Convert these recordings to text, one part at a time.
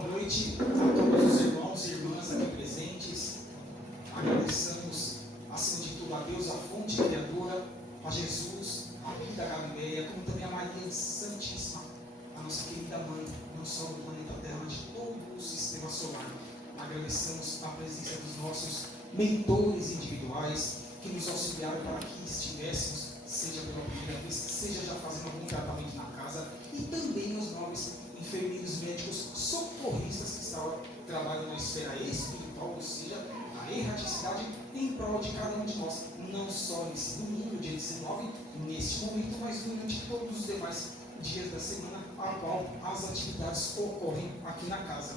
Boa noite a todos os irmãos e irmãs aqui presentes. Agradecemos, acima de tudo, a Deus, a fonte criadora, a Jesus, a vida da Galileia, como também a Maria Santíssima, a nossa querida mãe, não só do planeta Terra, mas de todo o sistema solar. Agradecemos a presença dos nossos mentores individuais que nos auxiliaram para que estivéssemos, seja pela primeira vez, seja já fazendo algum tratamento na casa, e também os nobres enfermeiros médicos socorristas que trabalham na esfera espiritual, ou seja, na erraticidade, em prol de cada um de nós, não só nesse domingo, dia 19, neste momento, mas durante todos os demais dias da semana, a qual as atividades ocorrem aqui na casa.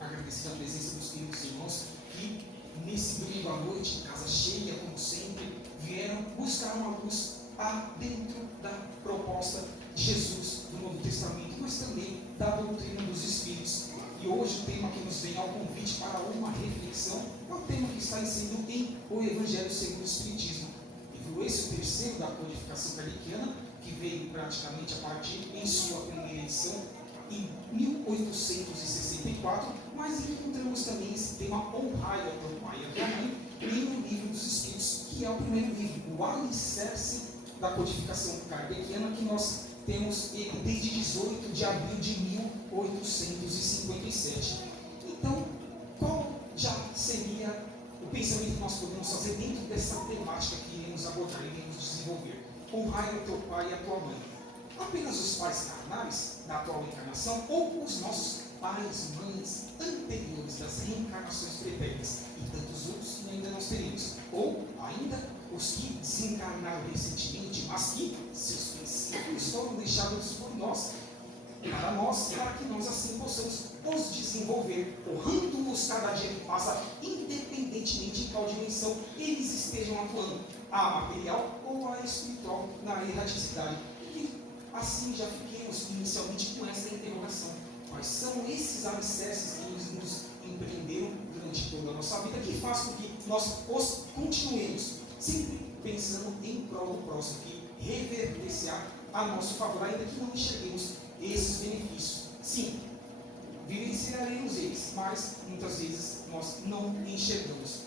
Agradecer a presença dos queridos irmãos que, nesse domingo à noite, casa cheia, como sempre, vieram buscar uma luz dentro da proposta de Jesus do Novo Testamento, mas também da doutrina dos Espíritos. E hoje o tema que nos vem ao convite para uma reflexão é o tema que está inserido em O Evangelho segundo o Espiritismo. Livro esse, o terceiro da codificação kardeciana, que veio praticamente a partir em sua primeira edição em 1864, mas encontramos também esse tema Honrai ao teu pai e a tua mãe no Livro dos Espíritos, que é o primeiro livro, o alicerce da codificação kardeciana, que nós temos desde 18 de abril de 1857. Então, qual já seria o pensamento que nós podemos fazer dentro dessa temática que iremos abordar, iremos desenvolver? Honrai o teu pai e a tua mãe. Apenas os pais carnais da atual encarnação ou os nossos pais, mães anteriores das reencarnações pretéritas e tantos outros que ainda nós teremos, ou ainda os que desencarnaram recentemente, mas que seus princípios foram deixados por nós, para que nós assim possamos os desenvolver, honrando-os cada dia que passa, independentemente de qual dimensão eles estejam atuando, a material ou a espiritual, na erraticidade. E assim já fiquemos inicialmente com essa interrogação: quais são esses alicerces que eles nos empreenderam durante toda a nossa vida, que faz com que nós os continuemos sempre pensando em prol do próximo, que reverdenciar a nosso favor, ainda que não enxerguemos esses benefícios. Sim, vivenciaremos eles, mas muitas vezes nós não enxergamos.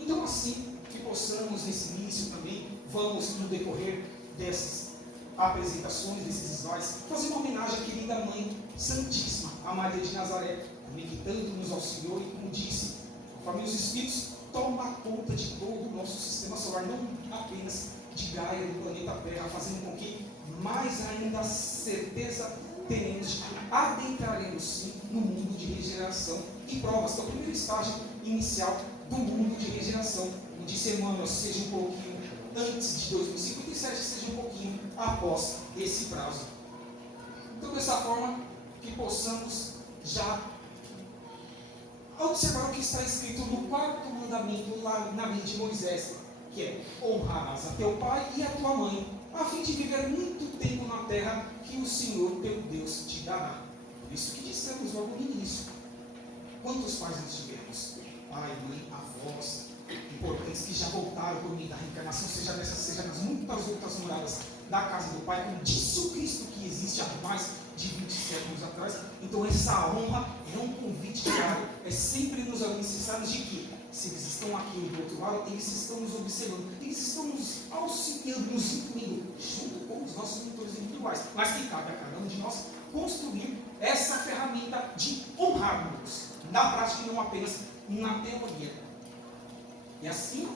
Então, assim que possamos, nesse início também, vamos no decorrer dessas apresentações, desses slides, fazer uma homenagem à querida Mãe Santíssima, a Maria de Nazaré, também que tanto nos auxiliou e, como disse, conforme os Espíritos, toma conta de todo o nosso sistema solar, não apenas de Gaia, do planeta Terra, fazendo com que mais ainda certeza teremos de que adentraremos sim no mundo de regeneração e provas, que é o primeiro estágio inicial do mundo de regeneração. Como disse Emmanuel, seja um pouquinho antes de 2057, seja um pouquinho após esse prazo. Então, dessa forma, que possamos já observar o que está escrito no quarto mandamento lá na lei de Moisés, que é: honrarás a teu pai e a tua mãe, a fim de viver muito tempo na terra que o Senhor teu Deus te dará. Por isso que dissemos logo no início: quantos pais nós tivemos? Pai, mãe, avós, importantes que já voltaram por meio da reencarnação, seja nessas, seja nas muitas outras moradas da casa do Pai, como disse o Cristo, que existe há mais de 20 séculos atrás. Então essa honra é um convite diário, é sempre nos alicerçarmos de que, se eles estão aqui do outro lado, eles estão nos observando, eles estão nos auxiliando, nos incluindo, junto com os nossos mentores individuais, mas que cabe a cada um de nós construir essa ferramenta de honrarmos na prática e não apenas na teoria. E assim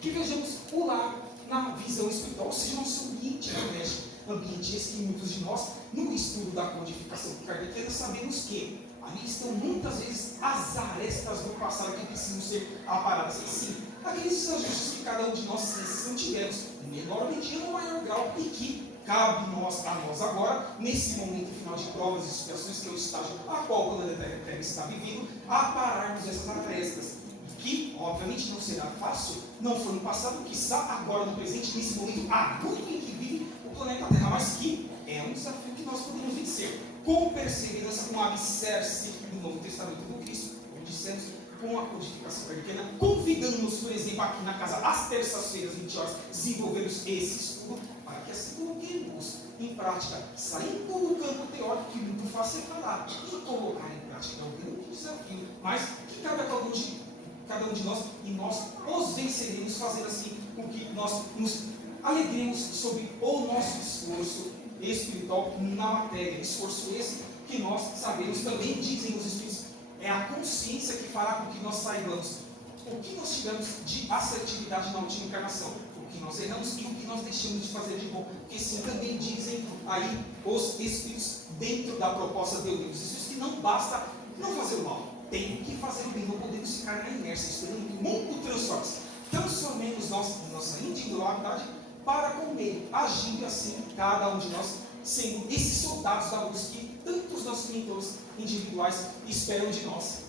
que vejamos o lar na visão espiritual, ou seja, nosso ambiente doméstico, ambiente esse que muitos de nós, no estudo da codificação kardeciana, sabemos que ali estão muitas vezes as arestas do passado que precisam ser aparadas. E sim, aqueles ajustes que cada um de nós não tivemos, menor, mediano ou maior grau, e que cabe a nós agora, nesse momento final de provas e situações, que é o estágio a qual o planeta Terra está vivendo, apararmos essas arestas. Que, obviamente, não será fácil, não foi no passado, quiçá agora no presente, nesse momento agudo em que vive o planeta Terra, mas que é um desafio que nós podemos vencer com perseverança, com alicerce do Novo Testamento do Cristo, como dissemos, com a codificação kardeciana, convidando-nos, por exemplo, aqui na casa, às terças-feiras, 20 horas, desenvolvermos esse estudo, para que assim coloquemos em prática, saindo do campo teórico, que muito fácil é falar e colocar em prática. É um grande desafio, mas que cabe a cada um de nós, e nós os venceremos fazendo assim com que nós nos alegremos sobre o nosso esforço espiritual na matéria. Esforço esse que nós sabemos, também dizem os Espíritos, é a consciência que fará com que nós saibamos o que nós tivemos de assertividade na última encarnação, o que nós erramos e o que nós deixamos de fazer de bom. Porque sim, também dizem aí os Espíritos dentro da proposta de Deus. Isso que não basta não fazer o mal, tem que fazer o bem, não podemos ficar na inércia, esperando que o mundo transforme-se. Transformemos nossa individualidade para com ele, agindo assim, cada um de nós, sendo esses soldados da luz que tantos nossos mentores individuais esperam de nós.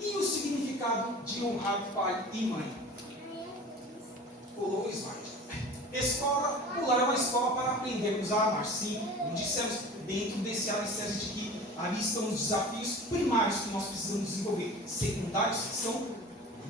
E o significado de honrar pai e mãe? Pulou o slide. Escola, o lar é uma escola para aprendermos a amar. Sim, como dissemos, dentro desse alicerce de que ali estão os desafios primários que nós precisamos desenvolver. Secundários são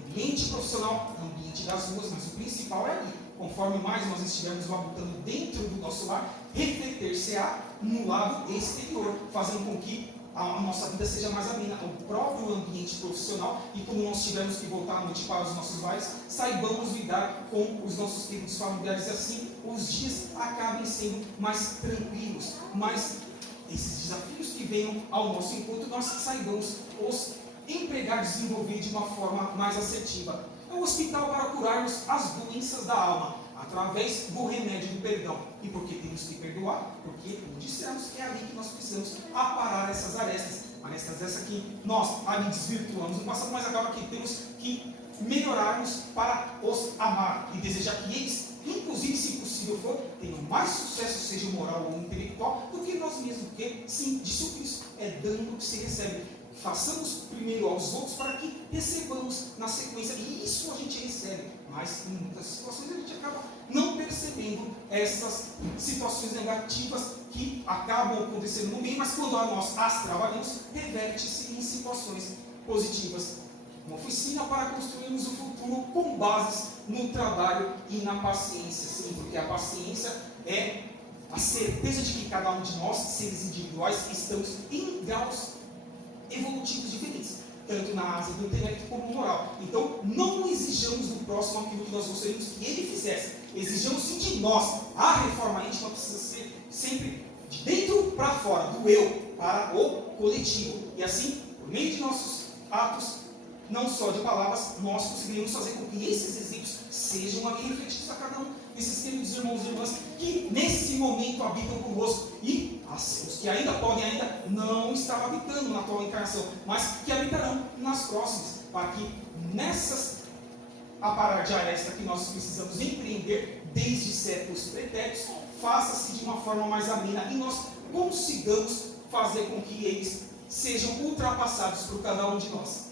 ambiente profissional, ambiente das ruas, mas o principal é ali. Conforme mais nós estivermos labutando dentro do nosso lar, refletir-se-á no lado exterior, fazendo com que a nossa vida seja mais amena, o próprio ambiente profissional, e quando nós tivermos que voltar à noite para os nossos lares, saibamos lidar com os nossos queridos familiares, e assim os dias acabem sendo mais tranquilos, mas esses desafios que venham ao nosso encontro, nós saibamos os empregar, desenvolver de uma forma mais assertiva. É um hospital para curarmos as doenças da alma, através do remédio do perdão. E por que temos que perdoar? Porque, como dissemos, é ali que nós precisamos aparar essas arestas. Arestas essa que nós ali desvirtuamos no passado, mas acaba que temos que melhorarmos para os amar e desejar que eles, inclusive, se possível for, tenham mais sucesso, seja moral ou intelectual, do que nós mesmos. Porque, sim, disso Cristo é dando que se recebe. Façamos primeiro aos outros para que recebamos na sequência. E isso a gente recebe. Mas em muitas situações a gente acaba não percebendo essas situações negativas que acabam acontecendo no meio, mas quando nós as trabalhamos, reverte-se em situações positivas. Uma oficina para construirmos o futuro com bases no trabalho e na paciência. Sim, porque a paciência é a certeza de que cada um de nós, seres individuais, estamos em graus evolutivos diferentes, tanto na asa do intelecto como moral. Então, não exijamos do próximo aquilo que nós gostaríamos que ele fizesse. Exijamos sim de nós. A reforma íntima precisa ser sempre de dentro para fora, do eu para o coletivo. E assim, por meio de nossos atos, não só de palavras, nós conseguiremos fazer com que esses exemplos sejam ali refletidos a cada um desses queridos irmãos e irmãs que nesse momento habitam conosco, e os que ainda podem não estar habitando na atual encarnação, mas que habitarão nas próximas, para que nessas aparar de aresta que nós precisamos empreender desde séculos pretéritos, faça-se de uma forma mais amena e nós consigamos fazer com que eles sejam ultrapassados por cada um de nós.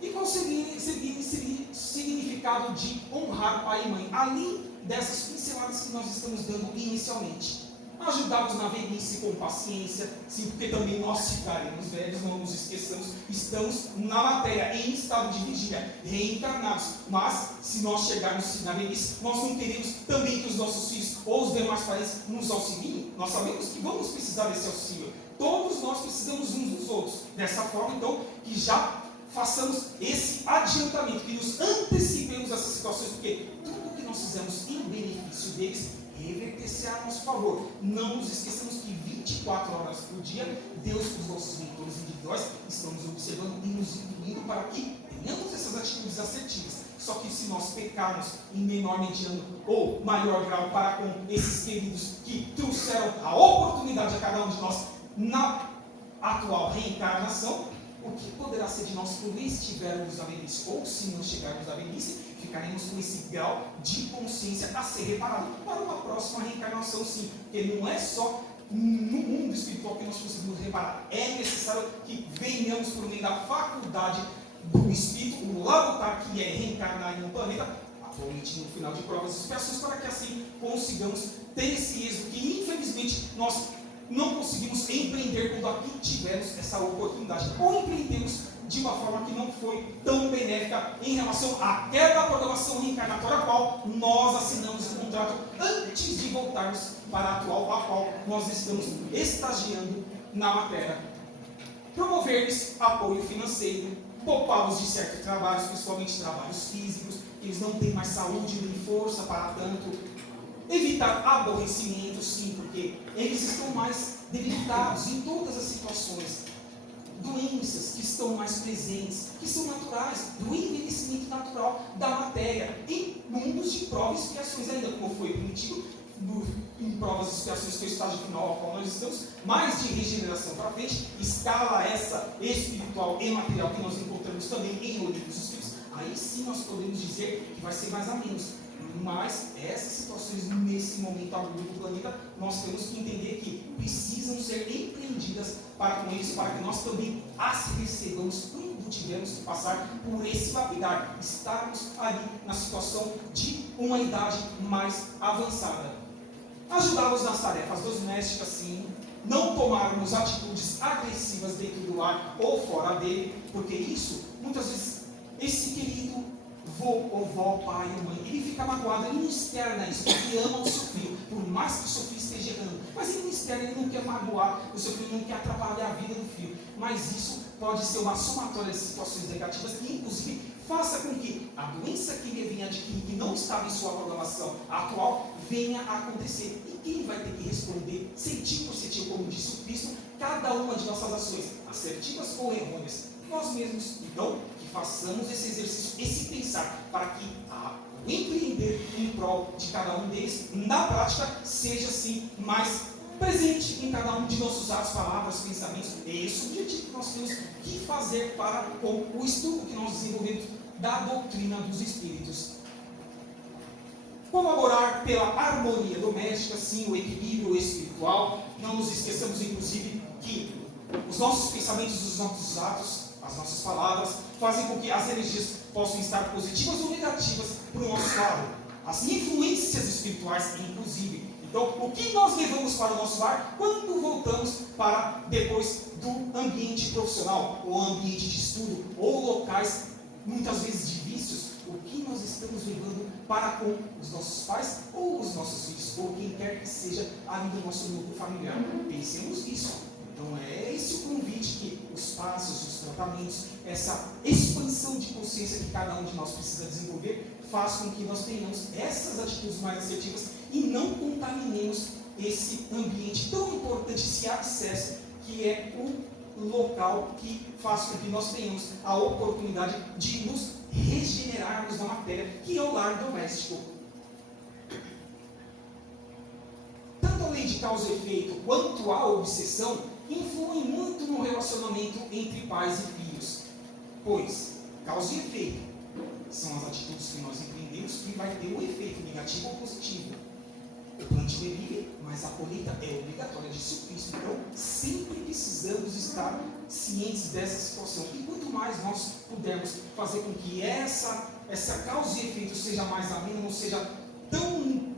E qual seria o significado de honrar pai e mãe, além dessas pinceladas que nós estamos dando inicialmente? Ajudá-los na velhice com paciência, sim, porque também nós ficaremos velhos, não nos esqueçamos, estamos na matéria, em estado de vigília, reencarnados, mas se nós chegarmos na velhice, nós não queremos também que os nossos filhos ou os demais parentes nos auxiliem. Nós sabemos que vamos precisar desse auxílio, todos nós precisamos uns dos outros, dessa forma então, que já façamos esse adiantamento, que nos antecipemos essas situações, porque tudo que nós fizemos em benefício deles reverter-se a nosso favor. Não nos esqueçamos que 24 horas por dia, Deus, os nossos mentores individuais, estão nos observando e nos incluindo para que tenhamos essas atitudes assertivas. Só que se nós pecarmos em menor, mediano ou maior grau para com esses queridos que trouxeram a oportunidade a cada um de nós na atual reencarnação, o que poderá ser de nós quando estivermos na velhice? Ou se não chegarmos à velhice, ficaremos com esse grau de consciência a ser reparado para uma próxima reencarnação, sim. Porque não é só no mundo espiritual que nós conseguimos reparar. É necessário que venhamos por meio da faculdade do espírito, o laboratório que é reencarnar em um planeta, atualmente no final de provas e expiações, para que assim consigamos ter esse êxito que infelizmente nós não conseguimos empreender quando aqui tivemos essa oportunidade, ou empreendemos de uma forma que não foi tão benéfica em relação àquela programação reencarnatória a qual nós assinamos o contrato antes de voltarmos para a atual, a qual nós estamos estagiando na matéria. Promover-lhes apoio financeiro, poupá-los de certos trabalhos, principalmente trabalhos físicos, eles não têm mais saúde nem força para tanto. Evitar aborrecimento, sim, porque eles estão mais debilitados em todas as situações. Doenças que estão mais presentes, que são naturais, do envelhecimento natural da matéria, em mundos de provas e expiações, ainda como foi prometido, em provas e expiações, que é o estágio final ao qual nós estamos, mais de regeneração para frente, escala essa espiritual e material que nós encontramos também em Origem dos Espíritos, aí sim nós podemos dizer que vai ser mais a menos. Mas essas situações nesse momento agudo do planeta, nós temos que entender que precisam ser empreendidas para com isso, para que nós também as recebamos quando tivermos que passar por esse lapidar, estarmos ali na situação de uma idade mais avançada. Ajudá-los nas tarefas domésticas, sim. Não tomarmos atitudes agressivas dentro do lar ou fora dele, porque isso, muitas vezes, esse querido vô ou vó, pai ou mãe, ele fica magoado, ele não externa isso, porque ama o seu filho, por mais que o seu filho esteja errando, mas ele não externa, ele não quer magoar o seu filho, não quer atrapalhar a vida do filho, mas isso pode ser uma somatória de situações negativas que inclusive faça com que a doença que ele venha adquirir, que não estava em sua programação atual, venha a acontecer. E quem vai ter que responder, centinho por centinho, como disse o Cristo, cada uma de nossas ações, assertivas ou errôneas? Nós mesmos. Então, que façamos esse exercício, esse pensar, para que o empreender em prol de cada um deles, na prática, seja assim mais presente em cada um de nossos atos, palavras, pensamentos. É esse o objetivo que nós temos que fazer para com o estudo que nós desenvolvemos da doutrina dos espíritos. Colaborar pela harmonia doméstica, sim, o equilíbrio espiritual. Não nos esqueçamos, inclusive, que os nossos pensamentos, os nossos atos, as nossas palavras, fazem com que as energias possam estar positivas ou negativas para o nosso lado. As influências espirituais, inclusive. Então, o que nós levamos para o nosso lar quando voltamos para depois do ambiente profissional, ou ambiente de estudo, ou locais, muitas vezes de vícios, o que nós estamos levando para com os nossos pais, ou os nossos filhos, ou quem quer que seja ali do nosso núcleo familiar. Pensemos nisso. Então é esse o convite que os passos, os tratamentos, essa expansão de consciência que cada um de nós precisa desenvolver, faz com que nós tenhamos essas atitudes mais assertivas e não contaminemos esse ambiente tão importante, esse acesso, que é o local que faz com que nós tenhamos a oportunidade de nos regenerarmos na matéria, que é o lar doméstico. Tanto a lei de causa e efeito quanto a obsessão influem muito no relacionamento entre pais e filhos, pois causa e efeito são as atitudes que nós empreendemos que vai ter um efeito negativo ou positivo. O plantio é livre, mas a colheita é obrigatória, disse o Cristo. Então, sempre precisamos estar cientes dessa situação. E quanto mais nós pudermos fazer com que essa causa e efeito seja mais amena, não seja tão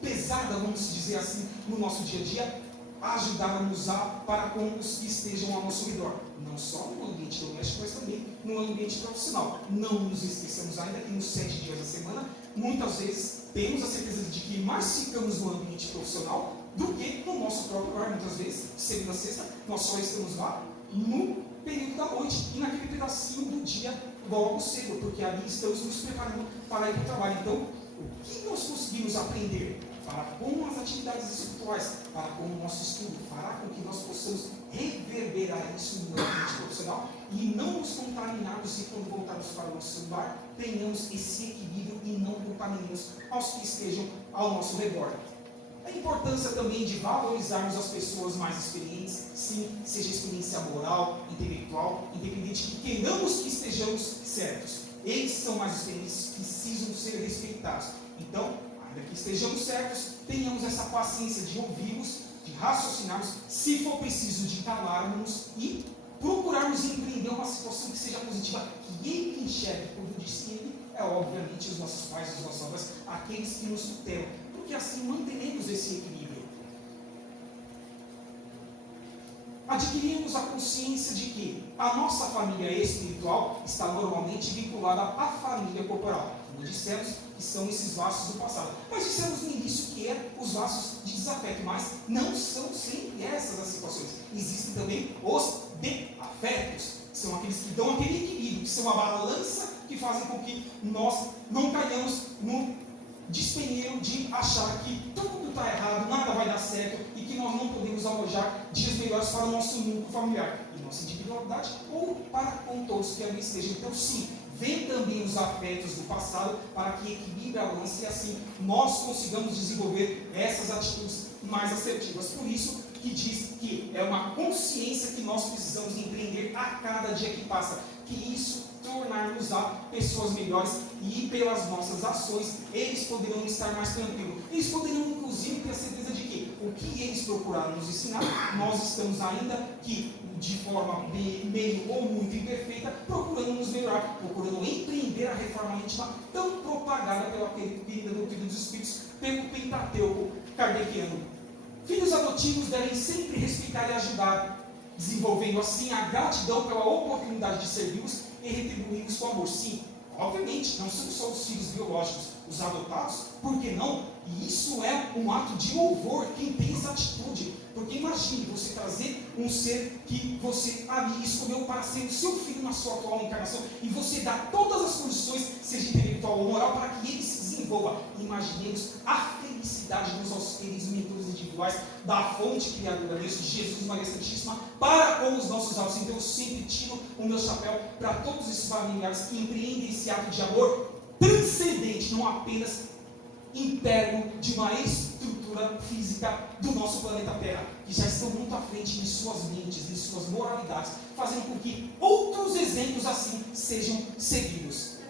pesada, vamos dizer assim, no nosso dia a dia, ajudarmos para com os que estejam ao nosso redor, não só no ambiente doméstico, mas também no ambiente profissional. Não nos esqueçamos ainda que nos 7 dias da semana, muitas vezes temos a certeza de que mais ficamos no ambiente profissional do que no nosso próprio lar. Muitas vezes, segunda a sexta, nós só estamos lá no período da noite e naquele pedacinho do dia logo cedo, porque ali estamos nos preparando para ir para o trabalho. Então, o que nós conseguimos aprender para com as atividades espirituais, para com o nosso estudo, fará com que nós possamos reverberar isso no ambiente profissional e não nos contaminarmos e quando voltarmos para o nosso lar, tenhamos esse equilíbrio e não contaminemos aos que estejam ao nosso redor. A importância também de valorizarmos as pessoas mais experientes, sim, seja experiência moral, intelectual, independente que queiramos que estejamos certos. Eles são mais experientes, precisam ser respeitados. Então, ainda que estejamos certos, tenhamos essa paciência de ouvirmos, de raciocinarmos, se for preciso de calarmos e procurarmos empreender uma situação que seja positiva, que ele enxergue, como disse ele, é obviamente os nossos pais, os nossos avós, aqueles que nos tutelam, porque assim manteremos esse equilíbrio. adquirimos a consciência de que a nossa família espiritual está normalmente vinculada à família corporal. Como dissemos, que são esses laços do passado. Mas dissemos no início que é os laços de desafeto, mas não são sempre essas as situações. Existem também os de-afetos, que são aqueles que dão aquele equilíbrio, que são a balança que fazem com que nós não caiamos no despenheiro de achar que tudo está errado, nada vai dar certo e que nós não podemos almejar dias melhores para o nosso núcleo familiar e nossa individualidade ou para com todos que ali estejam. Então, sim, vem também os afetos do passado para que equilibre a balança e assim nós consigamos desenvolver essas atitudes mais assertivas. Por isso que diz que é uma consciência que nós precisamos empreender a cada dia que passa, que isso tornar-nos a pessoas melhores e pelas nossas ações eles poderão estar mais tranquilos. Eles poderão inclusive ter a certeza de que o que eles procuraram nos ensinar, nós estamos ainda que de forma meio ou muito imperfeita, procurando nos melhorar, procurando empreender a reforma íntima tão propagada pela querida doutrina dos Espíritos, pelo Pentateuco kardeciano. Filhos adotivos devem sempre respeitar e ajudar, desenvolvendo assim a gratidão pela oportunidade de servi-los e retribuí-los com amor. Sim, obviamente, não são só os filhos biológicos, os adotados, por que não? E isso é um ato de louvor, quem tem essa atitude. Porque imagine você trazer um ser que você ali escolheu para ser o seu filho na sua atual encarnação e você dá todas as condições, seja intelectual ou moral, para que ele se desenvolva. Imaginemos a felicidade dos nossos queridos mentores individuais, da fonte criadora Deus, de Jesus Maria Santíssima, para com os nossos atos. Então eu sempre tiro o meu chapéu para todos esses familiares que empreendem esse ato de amor transcendente, não apenas interno de uma estrutura física do nosso planeta Terra, que já estão muito à frente em suas mentes, em suas moralidades, fazendo com que outros exemplos assim sejam seguidos.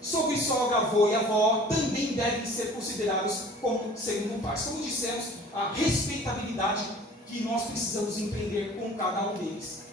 Sogro, sogra, avô e avó também devem ser considerados como segundo pais. Como dissemos, a respeitabilidade que nós precisamos empreender com cada um deles.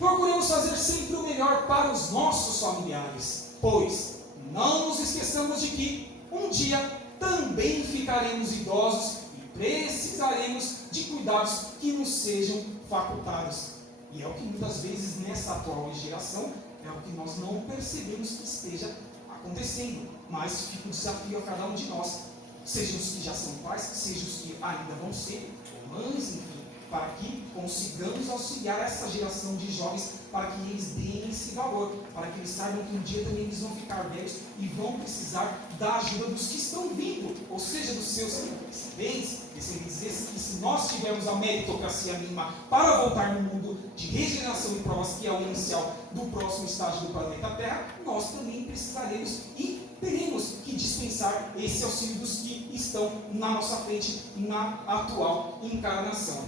Procuremos fazer sempre o melhor para os nossos familiares, pois não nos esqueçamos de que um dia também ficaremos idosos e precisaremos de cuidados que nos sejam facultados. E é o que muitas vezes nessa atual geração é o que nós não percebemos que esteja acontecendo. Mas fica um desafio a cada um de nós, sejam os que já são pais, sejam os que ainda vão ser, ou mães, enfim, para que consigamos auxiliar essa geração de jovens, para que eles deem esse valor, para que eles saibam que um dia também eles vão ficar velhos e vão precisar da ajuda dos que estão vindo, ou seja, dos seus descendentes. Desses que, se nós tivermos a meritocracia mínima para voltar no mundo de regeneração e provas, que é o inicial do próximo estágio do planeta Terra, nós também precisaremos e teremos que dispensar esse auxílio dos que estão na nossa frente na atual encarnação.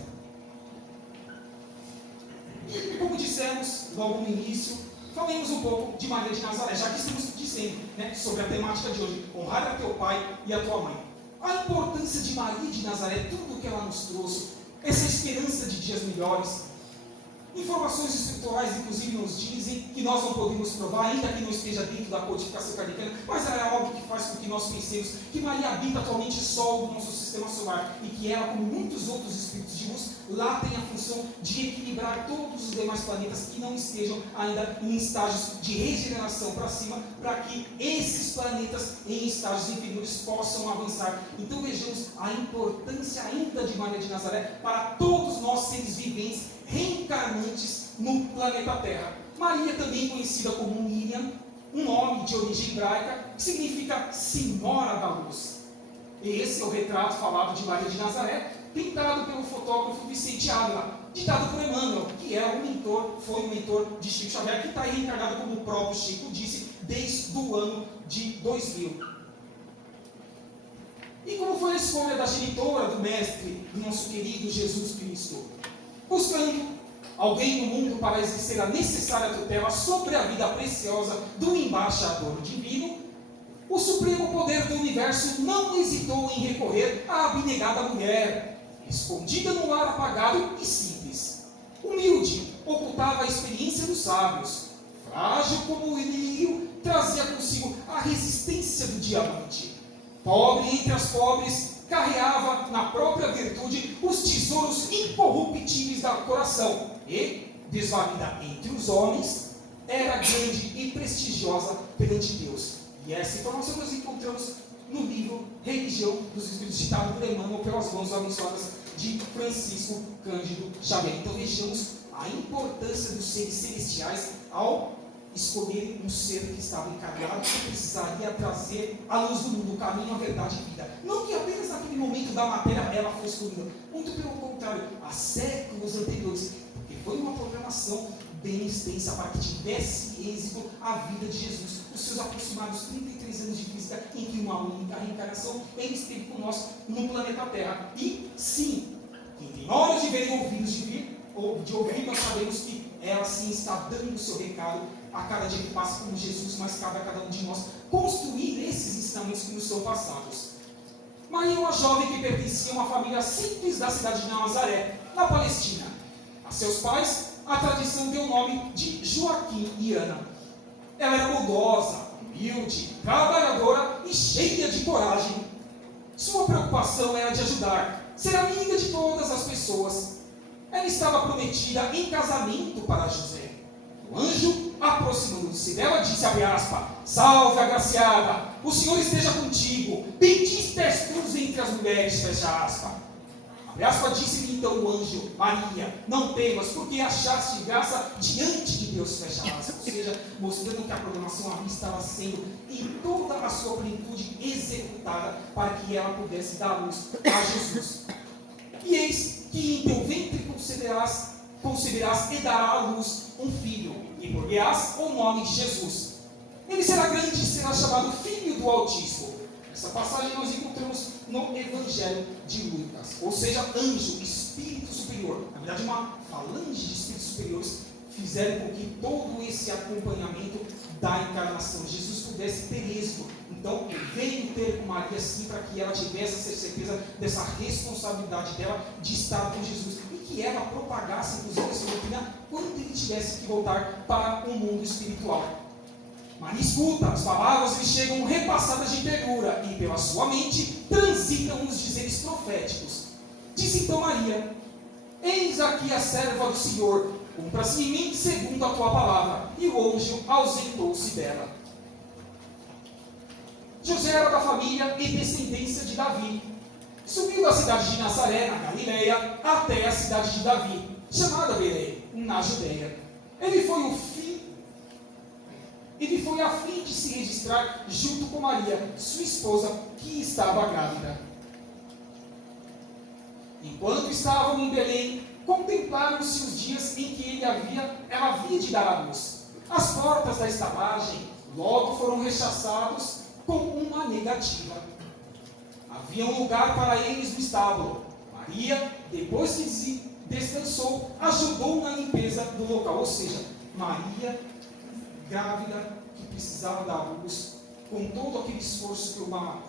E como dissemos logo no início, falemos um pouco de Maria de Nazaré, já que estamos dizendo sobre a temática de hoje, honrar a teu pai e a tua mãe. A importância de Maria de Nazaré, tudo o que ela nos trouxe, essa esperança de dias melhores. Informações escriturais, inclusive, nos dizem que nós não podemos provar, ainda que não esteja dentro da codificação kardeciana, mas é algo que faz com que nós pensemos que Maria habita atualmente o Sol do nosso sistema solar e que ela, como muitos outros espíritos de luz, lá tem a função de equilibrar todos os demais planetas que não estejam ainda em estágios de regeneração para cima, para que esses planetas em estágios inferiores possam avançar. Então vejamos a importância ainda de Maria de Nazaré para todos nós seres viventes, reencarnantes no planeta Terra. Maria, também conhecida como Miriam, um nome de origem hebraica, que significa Senhora da Luz. Esse é o retrato falado de Maria de Nazaré, pintado pelo fotógrafo Vicente Ávila, ditado por Emmanuel, que foi o mentor de Chico Xavier, que está aí reencarnado, como o próprio Chico disse, desde o ano de 2000. E como foi a escolha da genitora do Mestre, do nosso querido Jesus Cristo? Buscando alguém no mundo para exercer a necessária tutela sobre a vida preciosa do embaixador divino, o supremo poder do universo não hesitou em recorrer à abnegada mulher, escondida no lar apagado e simples. Humilde, ocultava a experiência dos sábios. Frágil como o lírio, trazia consigo a resistência do diamante. Pobre entre as pobres, carreava na própria virtude os tesouros incorruptíveis do coração, e, desvalida entre os homens, era grande e prestigiosa perante Deus. E essa informação nós encontramos no livro Religião dos Espíritos, ditado por Emmanuel pelas mãos abençoadas de Francisco Cândido Xavier. Então vejamos a importância dos seres celestiais ao escolher um ser que estava encarnado, que precisaria trazer a luz do mundo, o caminho, a verdade e a vida. Não que apenas naquele momento da matéria ela fosse escolhida, muito pelo contrário, há séculos anteriores, porque foi uma programação bem extensa para que tivesse êxito a vida de Jesus. Os seus aproximados 33 anos de física, em que uma única reencarnação ele esteve conosco no planeta Terra. E sim, entre nós de ver e ouvidos de ouvir, nós sabemos que ela sim está dando o seu recado a cada dia que passa como Jesus, mas cabe a cada um de nós construir esses ensinamentos que nos são passados. Maria é uma jovem que pertencia a uma família simples da cidade de Nazaré, na Palestina. A seus pais, a tradição deu o nome de Joaquim e Ana. Ela era bondosa, humilde, trabalhadora e cheia de coragem. Sua preocupação era de ajudar, ser amiga de todas as pessoas. Ela estava prometida em casamento para José. O anjo, aproximando-se dela, disse, abre aspas, salve agraciada, o Senhor esteja contigo, bendita és tu entre as mulheres, fecha aspas. Abre aspas, disse-lhe então o anjo, Maria, não temas, porque achaste graça diante de Deus, fecha aspas. Ou seja, mostrando que a programação ali estava sendo em toda a sua plenitude executada para que ela pudesse dar luz a Jesus. E eis que em teu ventre conceberás e dará à luz um filho, e por-lhe-ás o nome de Jesus. Ele será grande e será chamado Filho do Altíssimo. Essa passagem nós encontramos no Evangelho de Lucas. Ou seja, anjo, espírito superior. Na verdade, uma falange de espíritos superiores fizeram com que todo esse acompanhamento da encarnação Jesus pudesse ter êxito. Então, veio ter com Maria sim, para que ela tivesse essa certeza dessa responsabilidade dela de estar com Jesus. E que ela propagasse, inclusive, essa doutrina quando ele tivesse que voltar para o mundo espiritual. Maria escuta, as palavras lhe chegam repassadas de ternura e pela sua mente transitam os dizeres proféticos. Disse então Maria, eis aqui a serva do Senhor, cumpra-se em mim segundo a tua palavra. E o anjo ausentou-se dela. José era da família e descendência de Davi. Subiu da cidade de Nazaré, na Galileia, até a cidade de Davi, chamada Belém, na Judeia. Ele foi a fim de se registrar junto com Maria, sua esposa, que estava grávida. Enquanto estavam em Belém, contemplaram-se os dias em que ela havia de dar à luz. As portas da estalagem logo foram rechaçadas com uma negativa. Havia um lugar para eles no estábulo. Maria, depois que descansou, ajudou na limpeza do local. Ou seja, Maria, grávida, que precisava dar luz, com todo aquele esforço que uma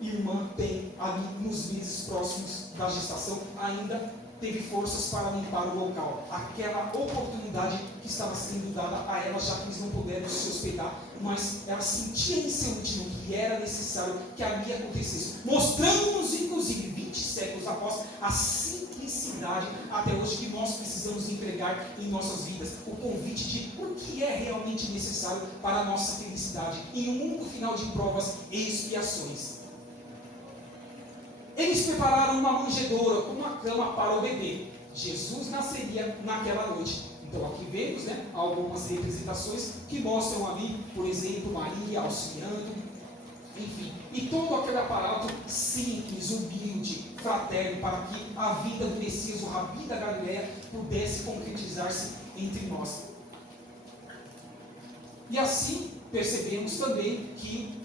irmã tem ali nos meses próximos da gestação, ainda teve forças para limpar o local. Aquela oportunidade que estava sendo dada a ela, já que eles não puderam se hospedar, mas ela sentia em seu íntimo que era necessário que ali acontecesse, mostrando-nos, inclusive, 20 séculos após, a simplicidade até hoje que nós precisamos empregar em nossas vidas. O convite de o que é realmente necessário para a nossa felicidade em um mundo final de provas e expiações. Eles prepararam uma manjedoura com uma cama para o bebê. Jesus nasceria naquela noite. Então aqui vemos algumas representações que mostram ali, por exemplo, Maria auxiliando, enfim, e todo aquele aparato simples, humilde, fraterno, para que a vida do Messias, o Rabi da Galileia, pudesse concretizar-se entre nós. E assim percebemos também que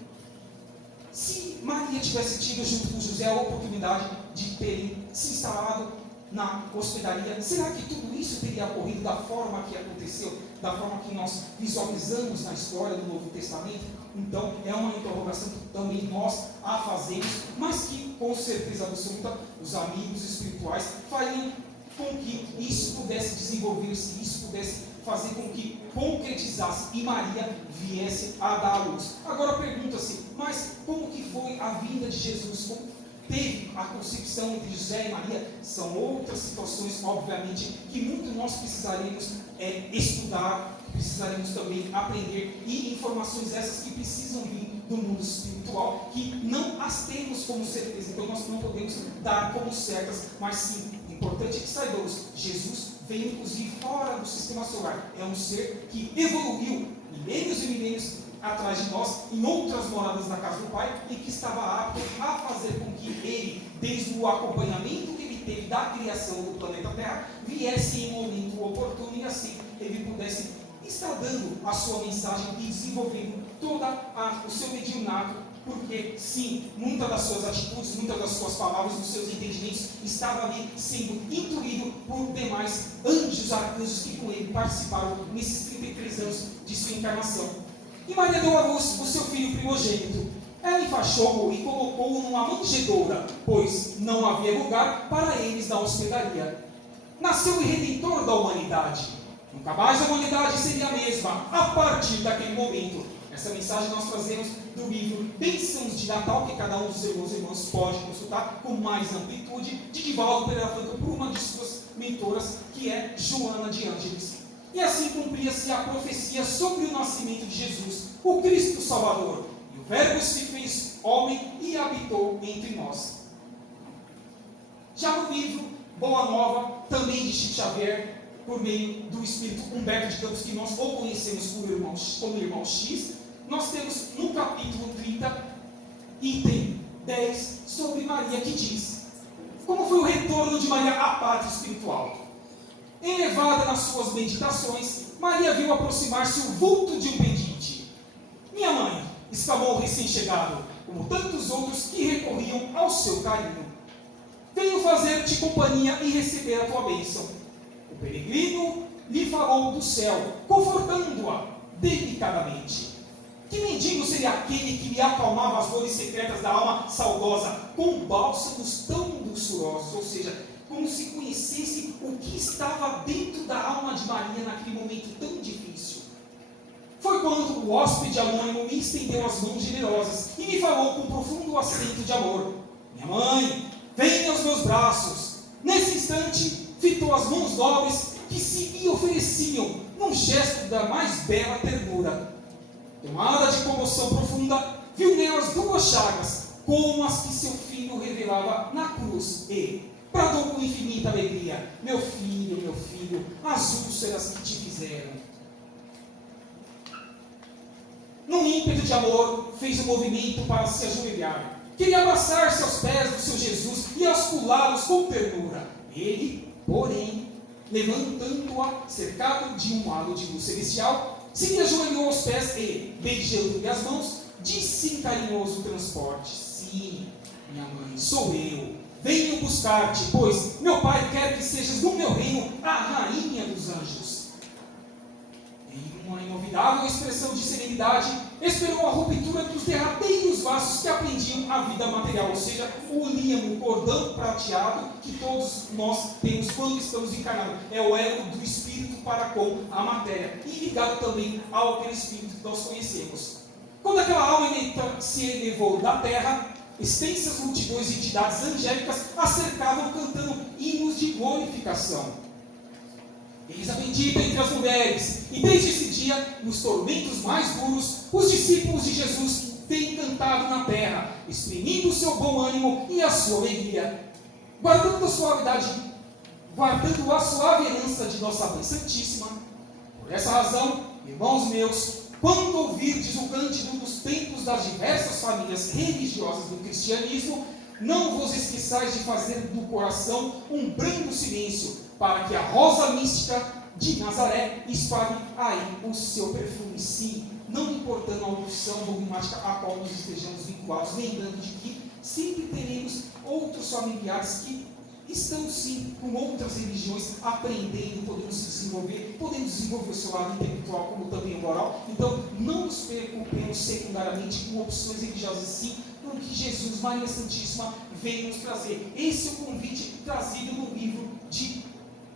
se Maria tivesse tido junto com José a oportunidade de terem se instalado na hospedaria, será que tudo isso teria ocorrido da forma que aconteceu, da forma que nós visualizamos na história do Novo Testamento? Então, é uma interrogação que também nós a fazemos, mas que, com certeza absoluta, os amigos espirituais fariam com que isso pudesse desenvolver-se, isso pudesse fazer com que concretizasse e Maria viesse a dar à luz. Agora pergunta-se, mas como que foi a vinda de Jesus? teve a concepção entre José e Maria, são outras situações, obviamente, que muito nós precisaremos estudar, precisaremos também aprender, e informações essas que precisam vir do mundo espiritual, que não as temos como certeza, então nós não podemos dar como certas, mas sim, importante é que saibamos, Jesus veio inclusive fora do sistema solar, é um ser que evoluiu milênios e milênios atrás de nós, em outras moradas da casa do Pai, e que estava apto a fazer com que ele, desde o acompanhamento que ele teve da criação do planeta Terra, viesse em um momento oportuno, e assim ele pudesse estar dando a sua mensagem e desenvolvendo todo o seu mediunato, porque sim, muitas das suas atitudes, muitas das suas palavras, dos seus entendimentos, estava ali sendo intuído por demais anjos, arcanjos que com ele participaram nesses 33 anos de sua encarnação. E Maria deu à luz o seu filho primogênito. Ela enfaixou-o e colocou-o numa manjedoura, pois não havia lugar para eles na hospedaria. Nasceu o Redentor da humanidade. Nunca mais a humanidade seria a mesma a partir daquele momento. Essa mensagem nós trazemos do livro Bênçãos de Natal, que cada um dos irmãos e irmãs pode consultar com mais amplitude, de Divaldo Pereira Franco, por uma de suas mentoras, que é Joana de Ângeles. E assim cumpria-se a profecia sobre o nascimento de Jesus, o Cristo Salvador. E o Verbo se fez homem e habitou entre nós. Já no livro Boa Nova, também de Chico Xavier, por meio do Espírito Humberto de Campos, que nós o conhecemos como irmão X, nós temos no capítulo 30, item 10, sobre Maria, que diz: como foi o retorno de Maria à pátria espiritual? Elevada nas suas meditações, Maria viu aproximar-se o vulto de um pendente. Minha mãe, exclamou o recém-chegado, como tantos outros que recorriam ao seu carinho, venho fazer-te companhia e receber a tua bênção. O peregrino lhe falou do céu, confortando-a delicadamente. Que mendigo seria aquele que lhe acalmava as dores secretas da alma saudosa com bálsamos tão luxuosos, ou seja, como se conhecesse o que estava dentro da alma de Maria naquele momento tão difícil. Foi quando o hóspede anônimo me estendeu as mãos generosas e me falou com profundo acento de amor: minha mãe, venha aos meus braços. Nesse instante, fitou as mãos nobres que se me ofereciam num gesto da mais bela ternura. Tomada de comoção profunda, viu nelas duas chagas, como as que seu filho revelava na cruz, e bradou com infinita alegria: meu filho, as úlceras que te fizeram. Num ímpeto de amor, fez um movimento para se ajoelhar. Queria abraçar-se aos pés do seu Jesus e ausculá-los com ternura. Ele, porém, levantando-a, cercado de um halo de luz celestial, se lhe ajoelhou aos pés e, beijando-lhe as mãos, disse em carinhoso transporte: sim, minha mãe, sou eu. Venho buscar-te, pois meu Pai quer que sejas no meu reino a rainha dos anjos. Em uma inovidável expressão de serenidade, esperou a ruptura dos derradeiros laços que aprendiam a vida material, ou seja, o líamo, o cordão prateado que todos nós temos quando estamos encarnados. É o elo do espírito para com a matéria, e ligado também ao perispírito que nós conhecemos. Quando aquela alma eleita se elevou da terra, extensas multidões de entidades angélicas a cercavam cantando hinos de glorificação. Eis a bendita entre as mulheres, e desde esse dia, nos tormentos mais duros, os discípulos de Jesus têm cantado na terra, exprimindo o seu bom ânimo e a sua alegria, guardando a suave herança de nossa Mãe Santíssima. Por essa razão, irmãos meus, quando ouvirdes o cântico dos templos das diversas famílias religiosas do cristianismo, não vos esqueçais de fazer do coração um brando silêncio, para que a rosa mística de Nazaré espalhe aí o seu perfume, sim, não importando a opção dogmática a qual nós estejamos vinculados, lembrando de que sempre teremos outros familiares que estão sim com outras religiões, aprendendo, podemos se desenvolver, podemos desenvolver o seu lado intelectual como também o moral. Então não nos preocupemos secundariamente com opções religiosas, sim, com o que Jesus, Maria Santíssima, veio nos trazer. Esse é o convite trazido no livro de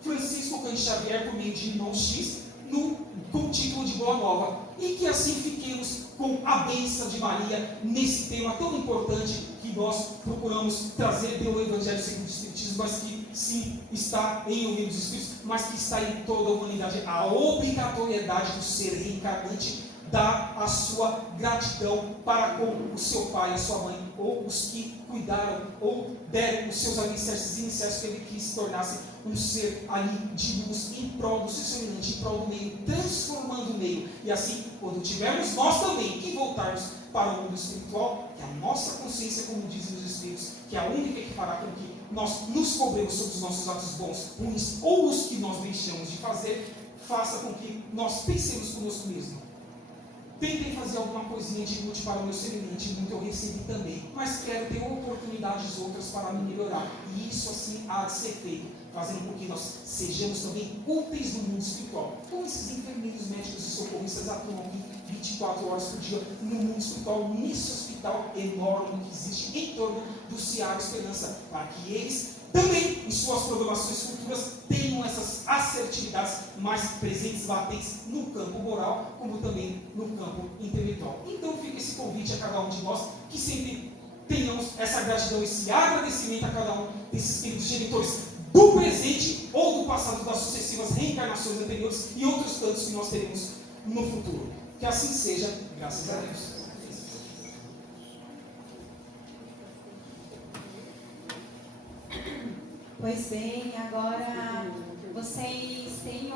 Francisco Cândido Xavier por meio de Irmão X, no com o título de Boa Nova, e que assim fiquemos com a bênção de Maria nesse tema tão importante que nós procuramos trazer pelo Evangelho segundo o Espiritismo, mas que sim está em O Livro dos Espíritos, mas que está em toda a humanidade. A obrigatoriedade do ser reencarnante dá a sua gratidão para com o seu pai, a sua mãe, ou os que cuidaram, ou deram os seus alicerces iniciais que ele quis se tornasse um ser ali de luz em prol do seu semelhante, em prol do meio, transformando o meio. E assim, quando tivermos nós também que voltarmos para o mundo espiritual, que a nossa consciência, como dizem os Espíritos, que é a única que fará com que nós nos cobremos sobre os nossos atos bons, ruins, ou os que nós deixamos de fazer, faça com que nós pensemos conosco mesmo. Tentei fazer alguma coisinha de útil para o meu semelhante, muito eu recebi também, mas quero ter oportunidades outras para me melhorar. E isso assim há de ser feito, fazendo com que nós sejamos também úteis no mundo espiritual. Como esses enfermeiros, médicos e socorristas atuam aqui 24 horas por dia no mundo espiritual, nesse hospital enorme que existe em torno do Seara Esperança, para que eles também, em suas programações futuras, tenham essas assertividades mais presentes, latentes no campo moral, como também no campo intelectual. Então fica esse convite a cada um de nós, que sempre tenhamos essa gratidão, esse agradecimento a cada um desses espíritos genitores do presente ou do passado, das sucessivas reencarnações anteriores e outros tantos que nós teremos no futuro. Que assim seja, graças a Deus. Pois bem, agora vocês têm